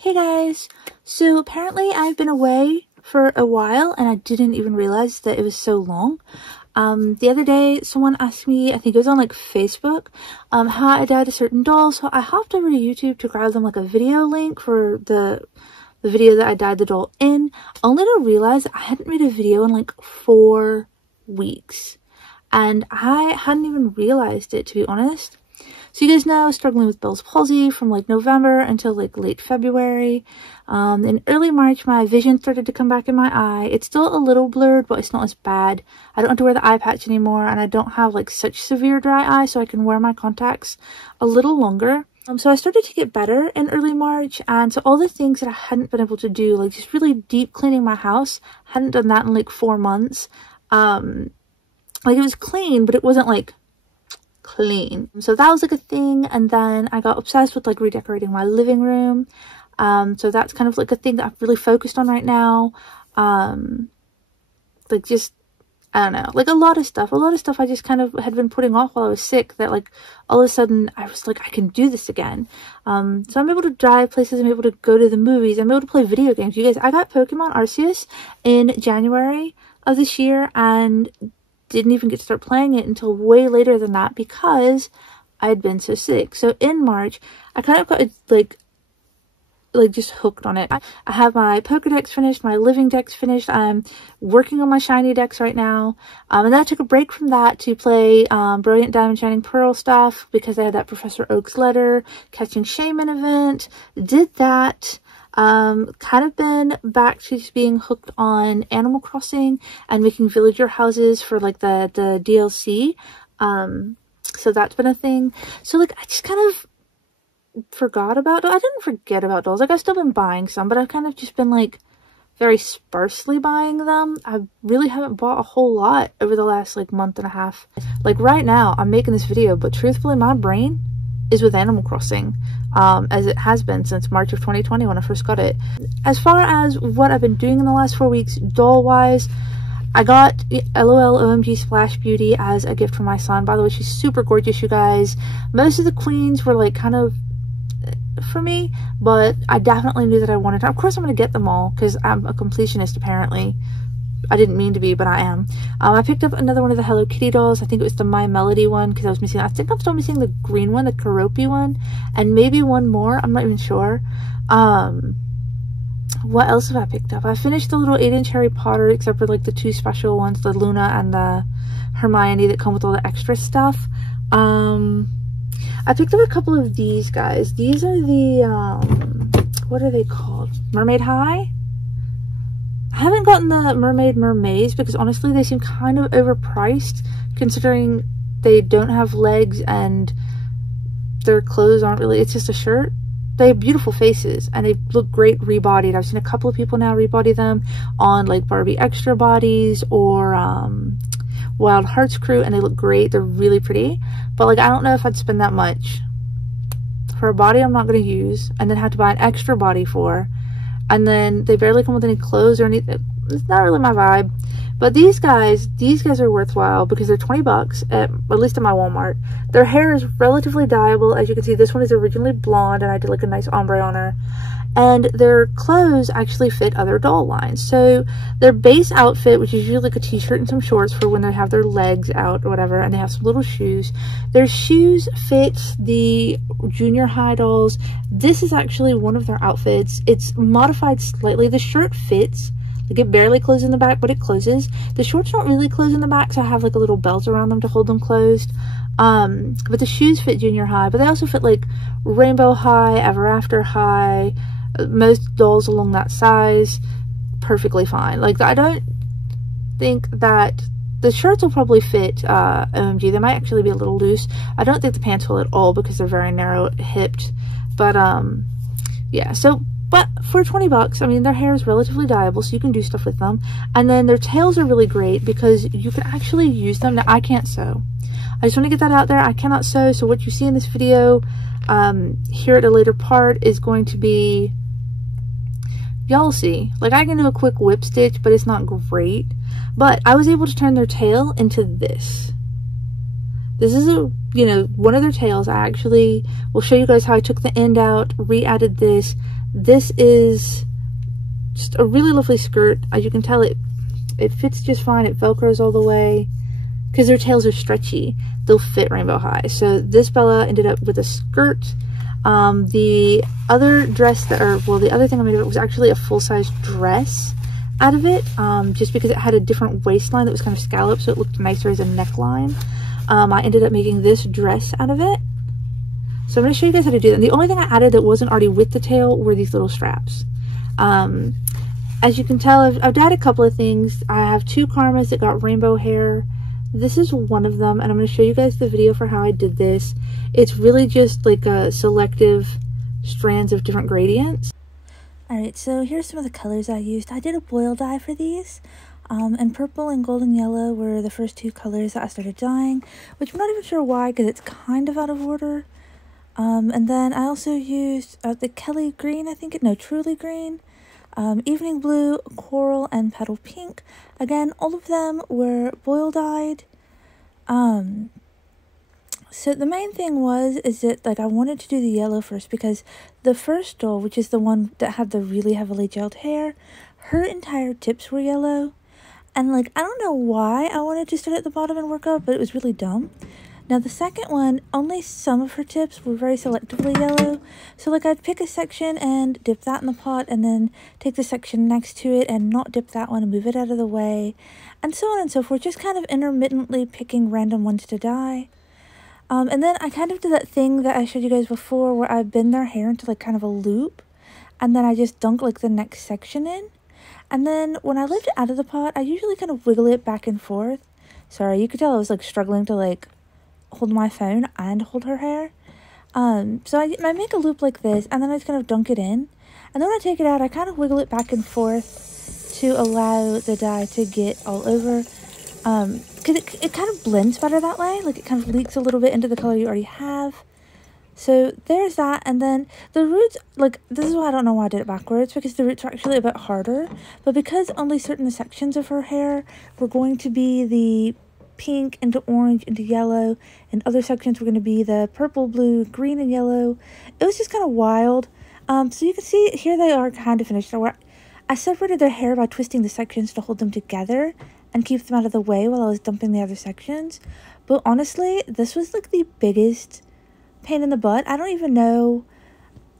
Hey guys! So apparently I've been away for a while and I didn't even realize that it was so long. The other day someone asked me, I think it was on like Facebook, how I dyed a certain doll. So I hopped over to YouTube to grab them like a video link for the video that I dyed the doll in, only to realize I hadn't made a video in like 4 weeks. And I hadn't even realized it, to be honest. So you guys know I was struggling with Bell's palsy from like November until like late February. In early March, my vision started to come back in my eye. It's still a little blurred, but it's not as bad. I don't have to wear the eye patch anymore, and I don't have like such severe dry eye, so I can wear my contacts a little longer. So I started to get better in early March, and so all the things that I hadn't been able to do, like just really deep cleaning my house, hadn't done that in like 4 months. Like it was clean, but it wasn't like clean. So that was like a thing. And then I got obsessed with like redecorating my living room. So that's kind of like a thing that I've really focused on right now. Like just, I don't know, like a lot of stuff I just kind of had been putting off while I was sick, that like all of a sudden I was like, I can do this again. So I'm able to drive places, I'm able to go to the movies, I'm able to play video games. You guys, I got Pokemon Arceus in January of this year and didn't even get to start playing it until way later than that because I had been so sick. So in March, I kind of got like just hooked on it. I have my Pokedex finished, my living decks finished. I'm working on my shiny decks right now. And then I took a break from that to play Brilliant Diamond Shining Pearl stuff because I had that Professor Oak's Letter Catching Shaman event. Did that. Kind of been back to just being hooked on Animal Crossing and making villager houses for like the DLC. So that's been a thing. So like I just kind of forgot about I didn't forget about dolls. Like I've still been buying some, but I've kind of just been like very sparsely buying them. I really haven't bought a whole lot over the last like month and a half. Like right now I'm making this video, but truthfully my brain is with Animal Crossing, as it has been since March of 2020 when I first got it. As far as what I've been doing in the last 4 weeks, doll-wise, I got LOL OMG Splash Beauty as a gift from my son. By the way, she's super gorgeous, you guys. Most of the queens were like kind of for me, but I definitely knew that I wanted her. Of course I'm going to get them all because I'm a completionist apparently. I didn't mean to be, but I am. I picked up another one of the Hello Kitty dolls. I think it was the My Melody one because I was missing, I think I'm still missing the green one, the Keroppi one, and maybe one more. I'm not even sure. What else have I picked up? I finished the little 8-inch Harry Potter, except for like the 2 special ones, the Luna and the Hermione that come with all the extra stuff. I picked up a couple of these guys. These are the, what are they called? Mermaid High? I haven't gotten the Mermaids because honestly they seem kind of overpriced considering they don't have legs and their clothes aren't really, it's just a shirt. They have beautiful faces and they look great rebodied. I've seen a couple of people now rebody them on like Barbie Extra Bodies or Wild Hearts Crew, and they look great. They're really pretty, but like I don't know if I'd spend that much for a body I'm not going to use and then have to buy an extra body for. And then they barely come with any clothes or anything. It's not really my vibe. But these guys are worthwhile because they're 20 bucks, at least at my Walmart. Their hair is relatively dyeable. As you can see, this one is originally blonde and I did like a nice ombre on her. And their clothes actually fit other doll lines. So their base outfit, which is usually like a t-shirt and some shorts for when they have their legs out or whatever, and they have some little shoes. Their shoes fit the junior high dolls. This is actually one of their outfits. It's modified slightly. The shirt fits. Like it barely closes in the back, but it closes. The shorts don't really close in the back, so I have like a little belt around them to hold them closed. But the shoes fit junior high, but they also fit like rainbow high, ever after high, most dolls along that size perfectly fine. Like I don't think that the shirts will probably fit OMG. They might actually be a little loose. I don't think the pants will at all because they're very narrow hipped. But yeah, so but for 20 bucks, I mean, their hair is relatively dyeable, so you can do stuff with them. And then their tails are really great because you can actually use them. Now, I can't sew. I just want to get that out there. I cannot sew, so what you see in this video here at a later part is going to be, y'all see. Like, I can do a quick whip stitch, but it's not great. But I was able to turn their tail into this. This is one of their tails. I actually will show you guys how I took the end out, re-added this. This is just a really lovely skirt. As you can tell, it fits just fine. It velcros all the way because their tails are stretchy. They'll fit Rainbow High. So this Bella ended up with a skirt. The other dress the other thing I made of it was actually a full-size dress out of it, just because it had a different waistline that was kind of scalloped, so it looked nicer as a neckline. I ended up making this dress out of it. So I'm going to show you guys how to do that. And the only thing I added that wasn't already with the tail were these little straps. As you can tell, I've dyed a couple of things. I have 2 Karmas that got rainbow hair. This is one of them, and I'm going to show you guys the video for how I did this. It's really just like a selective strands of different gradients. Alright, so here's some of the colors I used. I did a boil dye for these, and purple and golden yellow were the first 2 colors that I started dyeing, which I'm not even sure why, because it's kind of out of order. And then I also used the Kelly green, Truly green, evening blue, coral, and petal pink. Again, all of them were boil dyed. So the main thing is that I wanted to do the yellow first, because the first doll, which is the one that had the really heavily gelled hair, her entire tips were yellow. And I don't know why I wanted to start at the bottom and work up, but it was really dumb. Now the second one, only some of her tips were very selectively yellow. So I'd pick a section and dip that in the pot, and then take the section next to it and not dip that one and move it out of the way. And so on and so forth, just kind of intermittently picking random ones to dye. And then I kind of did that thing that I showed you guys before, where I bend their hair into kind of a loop, and then I just dunk the next section in. And then when I lift it out of the pot, I usually kind of wiggle it back and forth. Sorry, you could tell I was struggling to hold my phone and hold her hair. So I make a loop like this, and then I just kind of dunk it in. And then when I take it out, I kind of wiggle it back and forth to allow the dye to get all over. Because it kind of blends better that way. It kind of leaks a little bit into the color you already have. So there's that. And then the roots, this is why I don't know why I did it backwards, because the roots are actually a bit harder. But because only certain sections of her hair were going to be the pink into orange into yellow, and other sections were going to be the purple, blue, green, and yellow, it was just kind of wild. So you can see here they are kind of finished. I separated their hair by twisting the sections to hold them together and keep them out of the way while I was dumping the other sections. But honestly, this was the biggest pain in the butt. I don't even know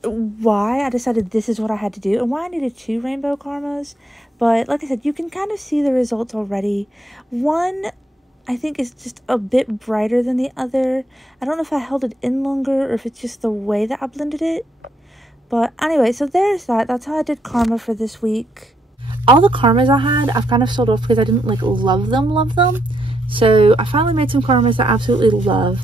why I decided this is what I had to do and why I needed 2 rainbow Karmas. But like I said, you can kind of see the results already. One, I think, is just a bit brighter than the other. I don't know if I held it in longer or if it's just the way that I blended it. But anyway, so there's that. That's how I did Karma for this week. All the Karmas I had, I've kind of sold off because I didn't love them. So I finally made some Karmas that I absolutely love.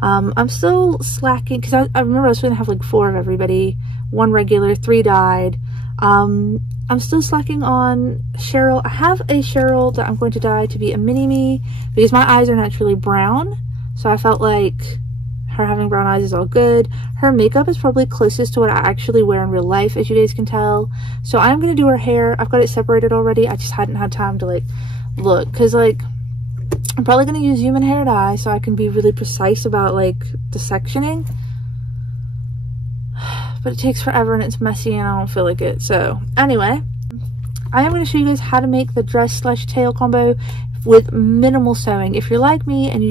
I'm still slacking because I remember I was going to have 4 of everybody, 1 regular, 3 dyed. I'm still slacking on Cheryl. I have a Cheryl that I'm going to dye to be a mini-me because my eyes are naturally brown. So I felt like her having brown eyes is all good. Her makeup is probably closest to what I actually wear in real life, as you guys can tell. So I'm going to do her hair. I've got it separated already. I just hadn't had time to look, because I'm probably going to use human hair dye so I can be really precise about the sectioning. But it takes forever and it's messy and I don't feel like it. So anyway, I am going to show you guys how to make the dress/tail combo with minimal sewing. If you're like me and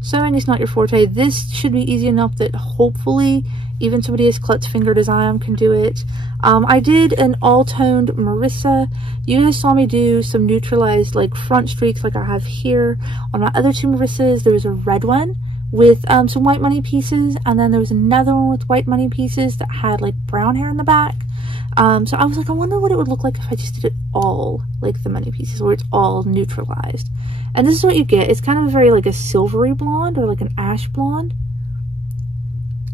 sewing is not your forte, this should be easy enough that hopefully even somebody as klutz-fingered as I am can do it. I did an all-toned Marissa. You guys saw me do some neutralized front streaks like I have here. On my other 2 Marissas, there was a red one with some white money pieces, and then there was another one with white money pieces that had brown hair in the back. So I was I wonder what it would look like if I just did it all the money pieces, where it's all neutralized. And this is what you get. It's kind of very a silvery blonde or an ash blonde.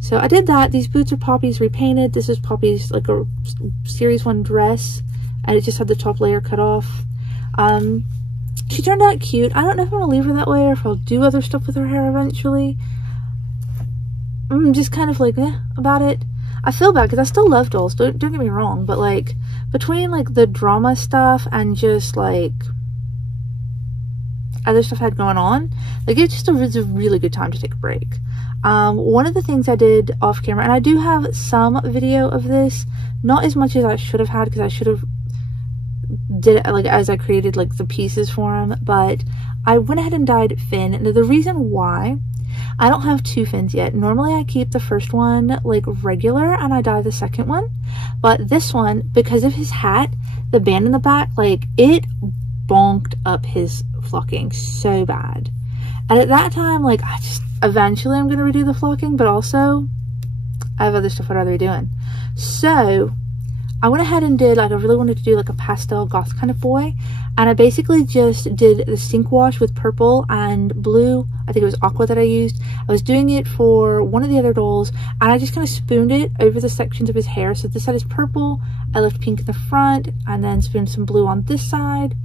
So I did that. These boots are Poppy's repainted. This is Poppy's a series 1 dress, and it just had the top layer cut off. She turned out cute. I don't know if I'm gonna leave her that way or if I'll do other stuff with her hair eventually. I'm just kind of about it. I feel bad because I still love dolls, don't get me wrong, but between the drama stuff and just other stuff I had going on, it's just a really good time to take a break. One of the things I did off camera, and I do have some video of this, Not as much as I should have had, because I should have did it like as I created like the pieces for him, but I went ahead and dyed Finn. Now the reason why, I don't have 2 Finns yet. Normally I keep the first one like regular and I dye the second one, but this one, because of his hat, the band in the back, like it bonked up his flocking so bad. And at that time, like, I just, eventually I'm going to redo the flocking, but also I have other stuff I'd rather be doing. So I went ahead and did, like, I really wanted to do like a pastel goth kind of boy, and I basically just did the sink wash with purple and blue. I think it was aqua that I used. I was doing it for one of the other dolls, and I just kind of spooned it over the sections of his hair. So this side is purple, I left pink in the front, and then spooned some blue on this side.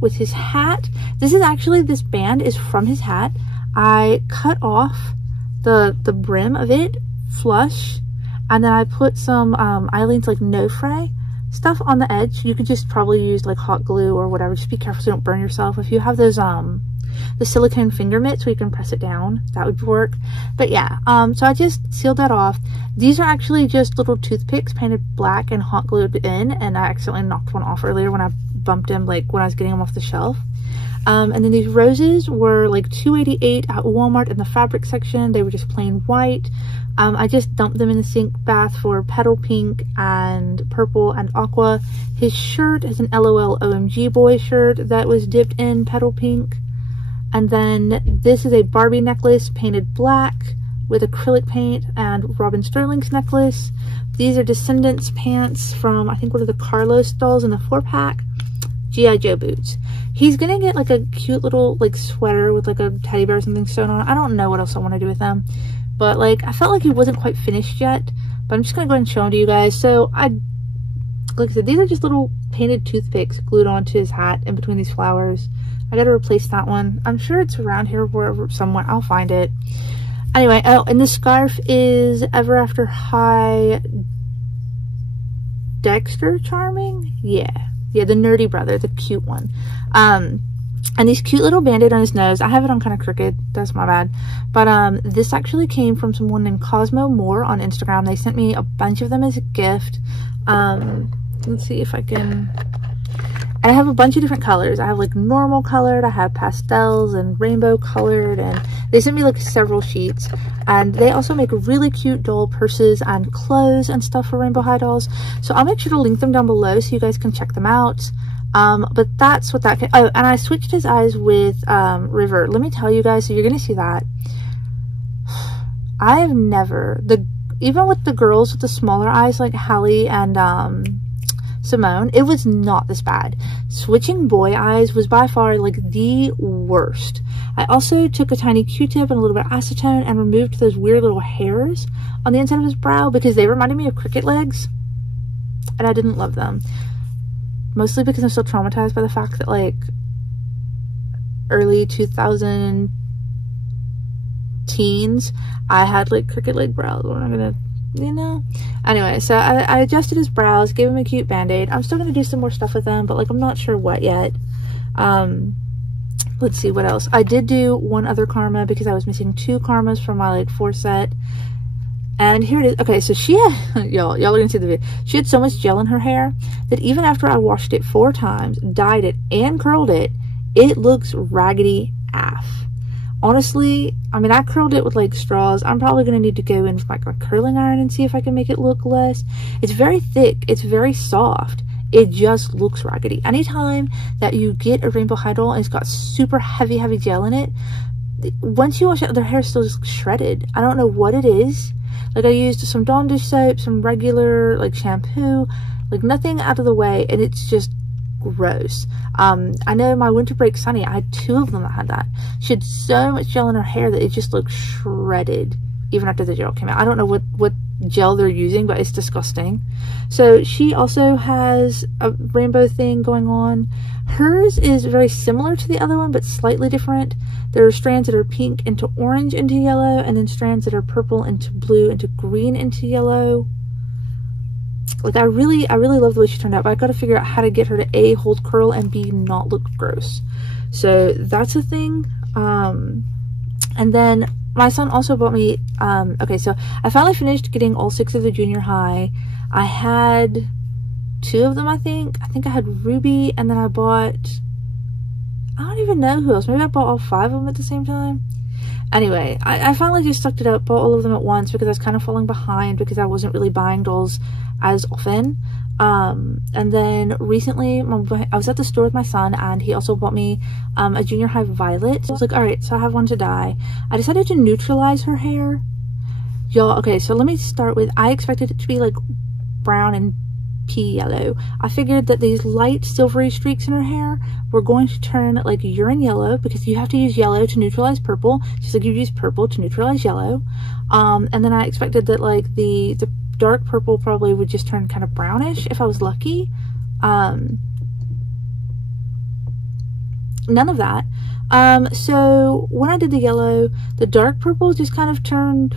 With his hat, this is actually, this band is from his hat. I cut off the brim of it flush, and then I put some Eileen's like no fray stuff on the edge. You could just probably use like hot glue or whatever. Just be careful so you don't burn yourself. If you have those the silicone finger mitts where you can press it down, that would work. But yeah, so I just sealed that off. These are actually just little toothpicks painted black and hot glued in, and I accidentally knocked one off earlier when I bumped him, like when I was getting him off the shelf. And then these roses were like $2.88 at Walmart in the fabric section. They were just plain white. I just dumped them in the sink bath for petal pink and purple and aqua. His shirt is an LOL OMG boy shirt that was dipped in petal pink. And then this is a Barbie necklace painted black with acrylic paint, and Robin Sterling's necklace. These are Descendants pants from, I think, one of the Carlos dolls in the 4-pack. G.I. Joe boots. He's gonna get like a cute little like sweater with like a teddy bear or something sewn on. I don't know what else I want to do with them, but like I felt like he wasn't quite finished yet, but I'm just gonna go ahead and show them to you guys. So like I said, these are just little painted toothpicks glued onto his hat in between these flowers. I gotta replace that one. I'm sure it's around here wherever somewhere. I'll find it. Anyway, oh, and this scarf is Ever After High Dexter Charming? Yeah, the nerdy brother, the cute one. And these cute little band-aid on his nose. I have it on kind of crooked, that's my bad. But this actually came from someone named Cosmo Moore on Instagram. They sent me a bunch of them as a gift. Let's see if I can... I have a bunch of different colors. I have like normal colored, I have pastels and rainbow colored, and they sent me like several sheets. And they also make really cute doll purses and clothes and stuff for Rainbow High dolls. So I'll make sure to link them down below so you guys can check them out. But that's what that can... Oh, and I switched his eyes with River. Let me tell you guys, so you're gonna see that. I have never... Even with the girls with the smaller eyes like Hallie and Simone, it was not this bad. Switching boy eyes was by far like the worst. I also took a tiny Q-tip and a little bit of acetone and removed those weird little hairs on the inside of his brow because they reminded me of cricket legs, and I didn't love them. Mostly because I'm still traumatized by the fact that like early 2000 teens I had like cricket leg brows. We're not gonna, you know. Anyway, so I adjusted his brows, gave him a cute band-aid. I'm still gonna do some more stuff with them, but like I'm not sure what yet. Let's see what else. I did do one other karma because I was missing 2 karmas from my like 4 set. And here it is. Okay, so she had, y'all are gonna see the video. She had so much gel in her hair that even after I washed it 4 times, dyed it, and curled it, it looks raggedy AF. Honestly, I mean, I curled it with like straws. I'm probably gonna need to go in with like a curling iron and see if I can make it look less. It's very thick, it's very soft. It just looks raggedy. Anytime that you get a Rainbow High doll and it's got super heavy gel in it, once you wash it, their hair still just shredded. I don't know what it is. Like I used some Dawn dish soap, some regular like shampoo, like nothing out of the way, and it's just gross. I know my winter break Sunny, I had 2 of them that had that. She had so much gel in her hair that it just looked shredded even after the gel came out. I don't know what gel they're using, but it's disgusting. So she also has a rainbow thing going on. Hers is very similar to the other one, but slightly different. There are strands that are pink into orange into yellow, and then strands that are purple into blue into green into yellow. Like I really love the way she turned out, but I gotta figure out how to get her to A, hold curl, and B, not look gross. So that's a thing. And then my son also bought me, okay, so I finally finished getting all 6 of the junior high I had 2 of them, I think. I think I had Ruby, and then I bought, I don't even know who else. Maybe I bought all 5 of them at the same time. Anyway, I finally just sucked it up, bought all of them at once because I was kind of falling behind because I wasn't really buying dolls as often. And then recently I was at the store with my son, and he also bought me a Junior High Violet. So I was like, alright, so I have one to dye. I decided to neutralize her hair. Y'all, okay, so let me start with, I expected it to be like brown and pea yellow. I figured that these light silvery streaks in her hair were going to turn like urine yellow, because you have to use yellow to neutralize purple, just like you use purple to neutralize yellow. And then I expected that like the dark purple probably would just turn kind of brownish if I was lucky. None of that. So when I did the yellow, the dark purple just kind of turned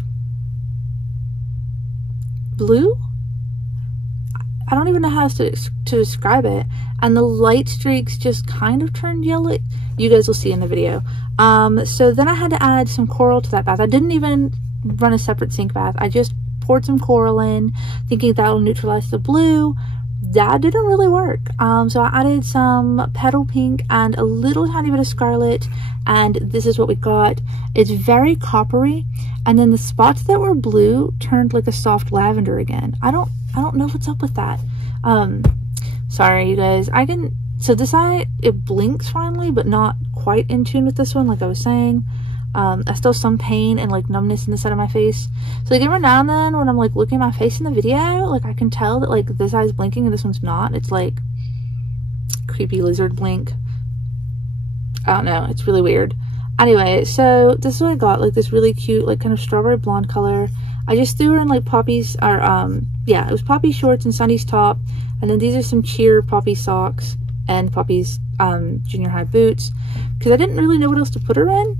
blue. I don't even know how to describe it. And the light streaks just kind of turned yellow. You guys will see in the video. So then I had to add some coral to that bath. I didn't even run a separate sink bath. I just poured some coral in, thinking that will neutralize the blue. That didn't really work. So I added some petal pink and a little tiny bit of scarlet, and this is what we got. It's very coppery, and then the spots that were blue turned like a soft lavender again. I don't know what's up with that. Sorry you guys. So this eye, it blinks finally, but not quite in tune with this one, like I was saying. I still have some pain and like numbness in the side of my face. So like every now and then when I'm like looking at my face in the video, like I can tell that like this eye's blinking and this one's not. It's like creepy lizard blink. I don't know, it's really weird. Anyway, so this is what I got, like this really cute like kind of strawberry blonde color. I just threw her in like Poppy's, or yeah, it was Poppy shorts and Sunny's top, and then these are some Cheer Poppy socks and Poppy's Junior High boots, because I didn't really know what else to put her in.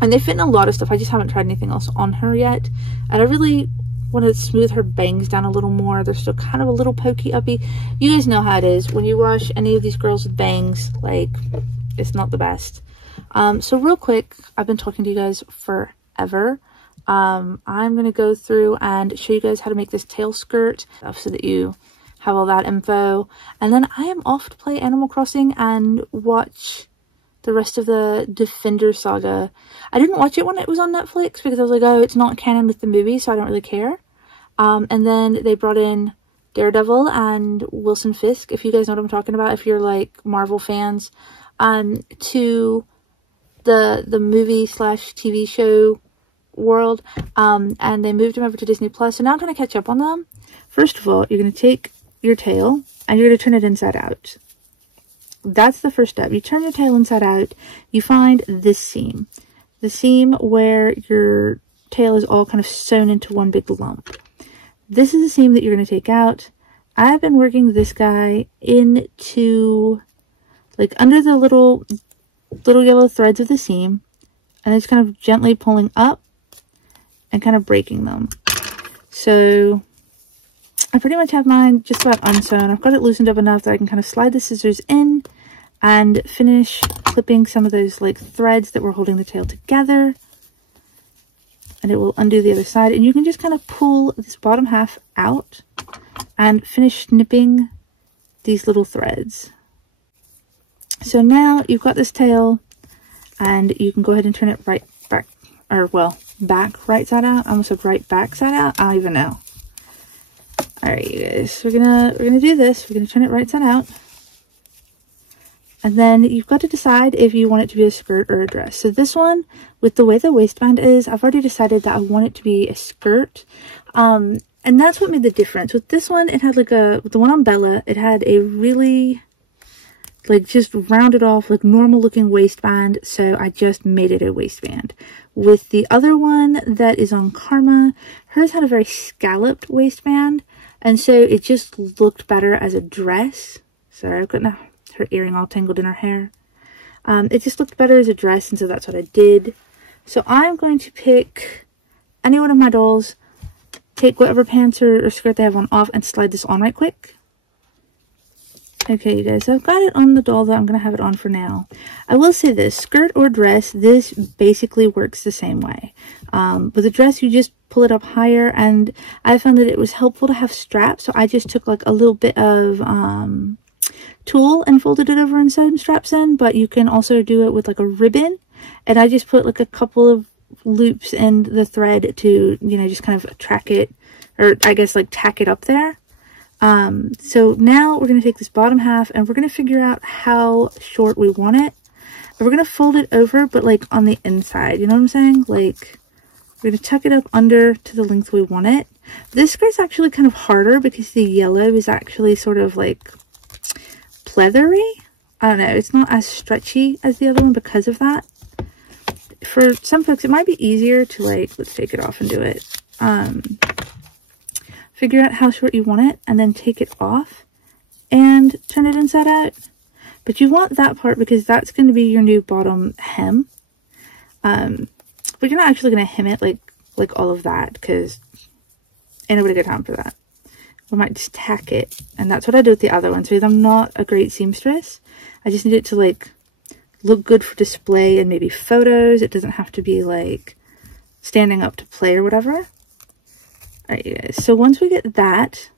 And they fit in a lot of stuff. I just haven't tried anything else on her yet. And I really want to smooth her bangs down a little more. They're still kind of a little pokey uppy. You guys know how it is. When you wash any of these girls with bangs, like, it's not the best. So real quick, I've been talking to you guys forever. I'm going to go through and show you guys how to make this tail skirt so that you have all that info. And then I am off to play Animal Crossing and watch the rest of the Defender Saga. I didn't watch it when it was on Netflix because I was like, oh, it's not canon with the movie, so I don't really care. And then they brought in Daredevil and Wilson Fisk, if you guys know what I'm talking about, if you're like Marvel fans, to the movie slash TV show world, and they moved them over to Disney Plus. So now I'm trying to catch up on them. First of all, you're going to take your tail and you're going to turn it inside out. That's the first step. You turn your tail inside out, you find this seam. The seam where your tail is all kind of sewn into one big lump. This is the seam that you're going to take out. I've been working this guy into, like, under the little yellow threads of the seam, and it's kind of gently pulling up and kind of breaking them. So I pretty much have mine just about unsewn. I've got it loosened up enough that I can kind of slide the scissors in and finish clipping some of those like threads that were holding the tail together. And it will undo the other side. And you can just kind of pull this bottom half out and finish snipping these little threads. So now you've got this tail, and you can go ahead and turn it right back, or well, back right side out. I almost said right back side out. I don't even know. Alright, you guys, we're gonna do this. We're gonna turn it right side out. And then you've got to decide if you want it to be a skirt or a dress. So this one, with the way the waistband is, I've already decided that I want it to be a skirt. And that's what made the difference. With this one, it had like with the one on Bella, it had a really, like, just rounded off, like, normal looking waistband. So I just made it a waistband. With the other one that is on Karma, hers had a very scalloped waistband. And so it just looked better as a dress. Sorry, I've got her earring all tangled in her hair. It just looked better as a dress, and so that's what I did. So I'm going to pick any one of my dolls, take whatever pants or skirt they have on off, and slide this on right quick. Okay, you guys, so I've got it on the doll that I'm going to have it on for now. I will say this, skirt or dress, this basically works the same way. With a dress, you just pull it up higher, and I found that it was helpful to have straps, so I just took like a little bit of tulle and folded it over and sewed straps in, but you can also do it with like a ribbon, and I just put like a couple of loops in the thread to, you know, just kind of track it, or I guess like tack it up there. So now we're going to take this bottom half and we're going to figure out how short we want it. And we're going to fold it over, but like on the inside, you know what I'm saying? Like, we're going to tuck it up under to the length we want it. This skirt's actually kind of harder because the yellow is actually sort of like pleathery. I don't know, it's not as stretchy as the other one because of that. For some folks, it might be easier to like, let's take it off and do it. Figure out how short you want it and then take it off and turn it inside out. But you want that part because that's going to be your new bottom hem. But you're not actually going to hem it like all of that because ain't nobody got time for that. We might just tack it, and that's what I do with the other one. So I'm not a great seamstress. I just need it to like look good for display and maybe photos. It doesn't have to be like standing up to play or whatever. Alright, you guys, so once we get that,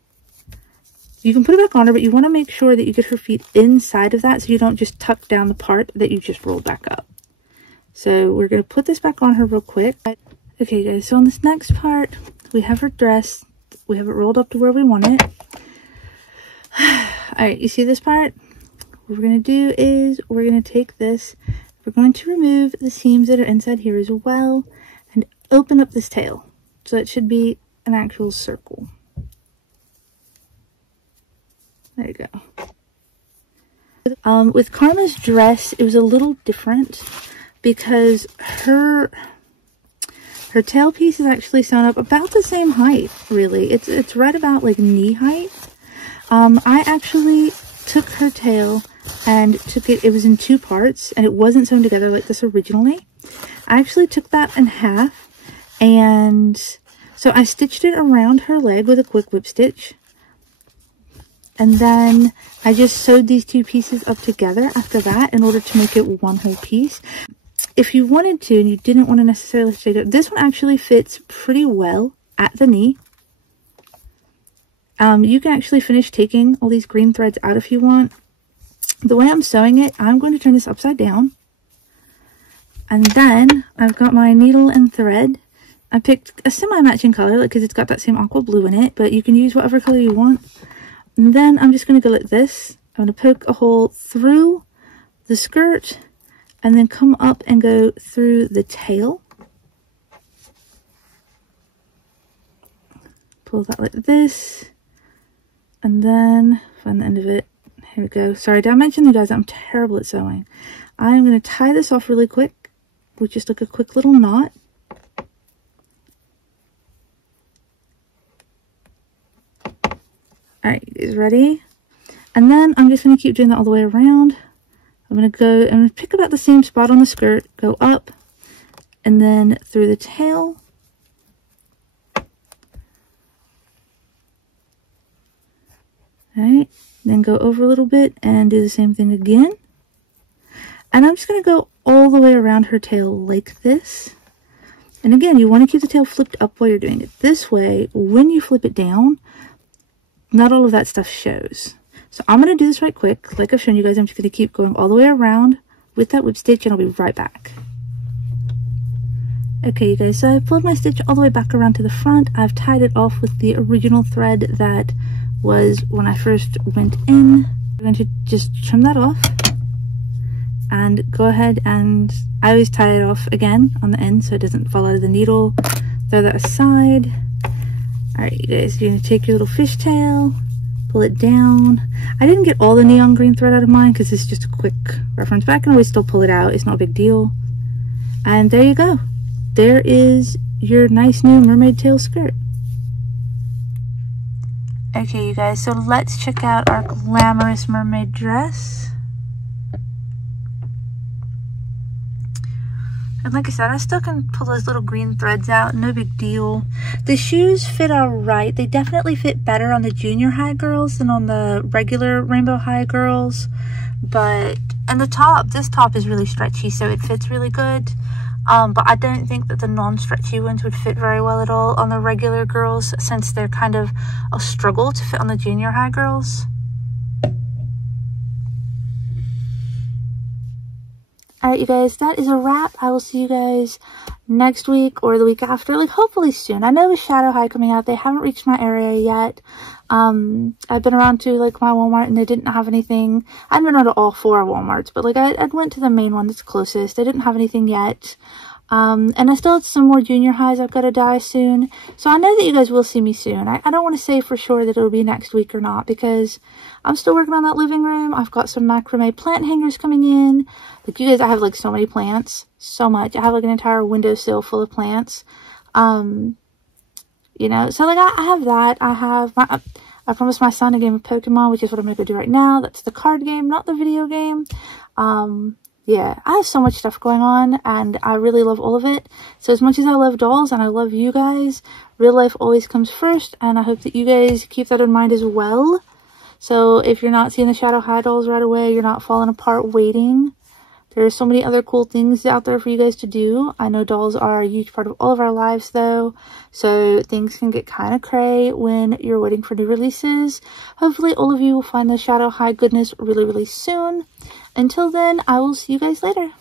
you can put it back on her, but you want to make sure that you get her feet inside of that so you don't just tuck down the part that you just rolled back up. So we're going to put this back on her real quick. Okay, guys, so on this next part, we have her dress. We have it rolled up to where we want it. Alright, you see this part? What we're going to do is we're going to take this, we're going to remove the seams that are inside here as well, and open up this tail. So it should be an actual circle. There you go. With Karma's dress, it was a little different because her tail piece is actually sewn up about the same height, really. It's right about like knee height. I actually took her tail and it was in two parts, and it wasn't sewn together like this originally. I actually took that in half, and so I stitched it around her leg with a quick whip stitch. And then I just sewed these two pieces up together after that in order to make it one whole piece. If you wanted to and you didn't want to necessarily stitch it, this one actually fits pretty well at the knee. You can actually finish taking all these green threads out if you want. The way I'm sewing it, I'm going to turn this upside down. And then I've got my needle and thread. I picked a semi-matching color because it's got that same aqua blue in it, but you can use whatever color you want. And then I'm just going to go like this. I'm going to poke a hole through the skirt and then come up and go through the tail. Pull that like this. And then find the end of it. Here we go. Sorry, did I mention you guys I'm terrible at sewing? I'm going to tie this off really quick with just like a quick little knot. Alright, you guys ready? And then I'm just going to keep doing that all the way around. I'm going to pick about the same spot on the skirt, go up, and then through the tail. Alright, then go over a little bit and do the same thing again. And I'm just going to go all the way around her tail like this. And again, you want to keep the tail flipped up while you're doing it. This way, when you flip it down, not all of that stuff shows. So I'm going to do this right quick. Like I've shown you guys, I'm just going to keep going all the way around with that whip stitch, and I'll be right back. Okay, you guys, so I pulled my stitch all the way back around to the front. I've tied it off with the original thread that was when I first went in. I'm going to just trim that off and go ahead, and I always tie it off again on the end so it doesn't fall out of the needle. Throw that aside. Alright, you guys, you're going to take your little fishtail, pull it down. I didn't get all the neon green thread out of mine because it's just a quick reference, but I can always still pull it out. It's not a big deal. And there you go. There is your nice new mermaid tail skirt. Okay, you guys, so let's check out our glamorous mermaid dress. And like I said, I still can pull those little green threads out, no big deal. The shoes fit alright. They definitely fit better on the junior high girls than on the regular Rainbow High girls. But, and the top, this top is really stretchy, so it fits really good. But I don't think that the non-stretchy ones would fit very well at all on the regular girls, since they're kind of a struggle to fit on the junior high girls. Alright, you guys, that is a wrap. I will see you guys next week or the week after, like hopefully soon. I know with Shadow High coming out, they haven't reached my area yet. I've been around to like my Walmart and they didn't have anything. I haven't been around to all 4 Walmarts, but like I went to the main one that's closest. They didn't have anything yet. And I still have some more junior highs I've got to dye soon. So I know that you guys will see me soon. I don't want to say for sure that it'll be next week or not, because I'm still working on that living room. I've got some macrame plant hangers coming in. Like, you guys, I have like so many plants. So much. I have like an entire windowsill full of plants. You know, so like I have that. I promised my son a game of Pokemon, which is what I'm going to go do right now. That's the card game, not the video game. Yeah, I have so much stuff going on, and I really love all of it. So as much as I love dolls, and I love you guys, real life always comes first, and I hope that you guys keep that in mind as well. So if you're not seeing the Shadow High dolls right away, you're not falling apart waiting. There are so many other cool things out there for you guys to do. I know dolls are a huge part of all of our lives, though, so things can get kind of cray when you're waiting for new releases. Hopefully all of you will find the Shadow High goodness really, really soon. Until then, I will see you guys later.